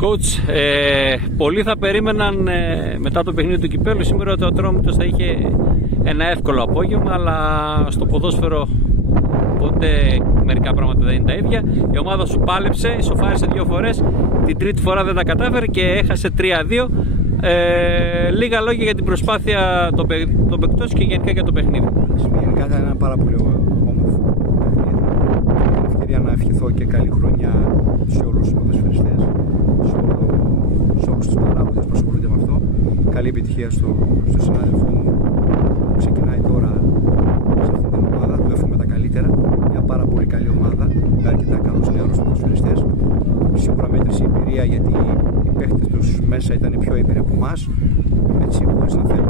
Coach, πολλοί θα περίμεναν μετά το παιχνίδι του Κυπέλλου σήμερα ότι ο Ατρόμητος θα είχε ένα εύκολο απόγευμα, αλλά στο ποδόσφαιρο ποτέ μερικά πράγματα δεν είναι τα ίδια. Η ομάδα σου πάλεψε, ισοφάρισε 2 φορές, την τρίτη φορά δεν τα κατάφερε και έχασε 3-2. Λίγα λόγια για την προσπάθεια των παικτών και γενικά για το παιχνίδι. Γενικά ήταν ένα πάρα πολύ όμορφο παιχνίδι. Την ευκαιρία να ευχηθώ και καλή χρονιά σε όλους τους ποδοσφαιριστές, σε όλους τους παράγοντες που ασχολούνται με αυτό. Καλή επιτυχία στο συνάδελφό μου που ξεκινάει τώρα σε αυτή την ομάδα. Του εύχομαι τα καλύτερα. Μια πάρα πολύ καλή ομάδα με αρκετά καλούς νέους ποδοσφαιριστές. Σίγουρα μέτρησε η εμπειρία, γιατί οι παίχτες τους μέσα ήταν πιο έμπειροι από εμάς. Έτσι, χωρίς να θέλω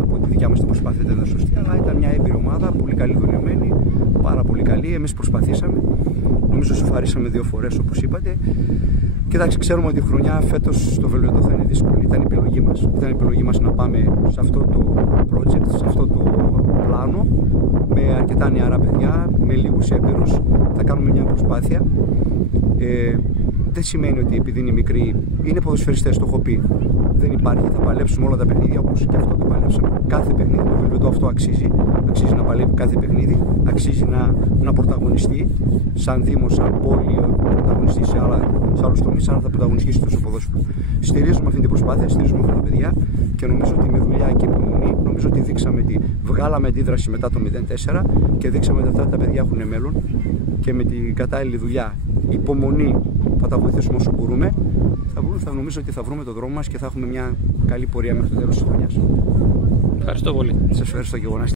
από τη δικιά μας την προσπάθεια δεν ήταν σωστή, αλλά ήταν μια έμπειρη ομάδα, πολύ καλή δουλεμένη, πάρα πολύ καλή. Εμείς προσπαθήσαμε. Νομίζω σοφαρίσαμε 2 φορές, όπως είπατε. Κοιτάξτε, ξέρουμε ότι η χρονιά φέτος στο Βελοετό θα είναι δύσκολη. Ήταν η επιλογή μας. Ήταν η επιλογή μας να πάμε σε αυτό το project, σε αυτό το πλάνο, με αρκετά νεαρά παιδιά, με λίγους έμπειρους. Θα κάνουμε μια προσπάθεια. Δεν σημαίνει ότι επειδή είναι μικροί, είναι ποδοσφαιριστές, το έχω πει. Δεν υπάρχει, θα παλέψουμε όλα τα παιχνίδια όπως και αυτό το παλέψαμε. Κάθε παιχνίδι, το Βελοετό αυτό αξίζει. Αξίζει να παλεύει κάθε παιχνίδι, αξίζει να πρωταγωνιστεί σαν Δήμο, σαν πόλη, να πρωταγωνιστεί σε άλλους τομείς, αλλά θα πρωταγωνιστεί στο ποδόσφαιρο. Στηρίζουμε αυτή την προσπάθεια, στηρίζουμε αυτά τα παιδιά και νομίζω ότι με δουλειά και υπομονή, νομίζω ότι δείξαμε ότι βγάλαμε αντίδραση μετά το 0-4 και δείξαμε ότι αυτά τα παιδιά έχουν μέλλον και με την κατάλληλη δουλειά, υπομονή, θα τα βοηθήσουμε όσο μπορούμε. Θα νομίζω ότι θα βρούμε τον δρόμο μας και θα έχουμε μια καλή πορεία μέχρι το τέλος της χρονιάς. Ευχαριστώ πολύ. Σας ευχαριστώ και εγώ.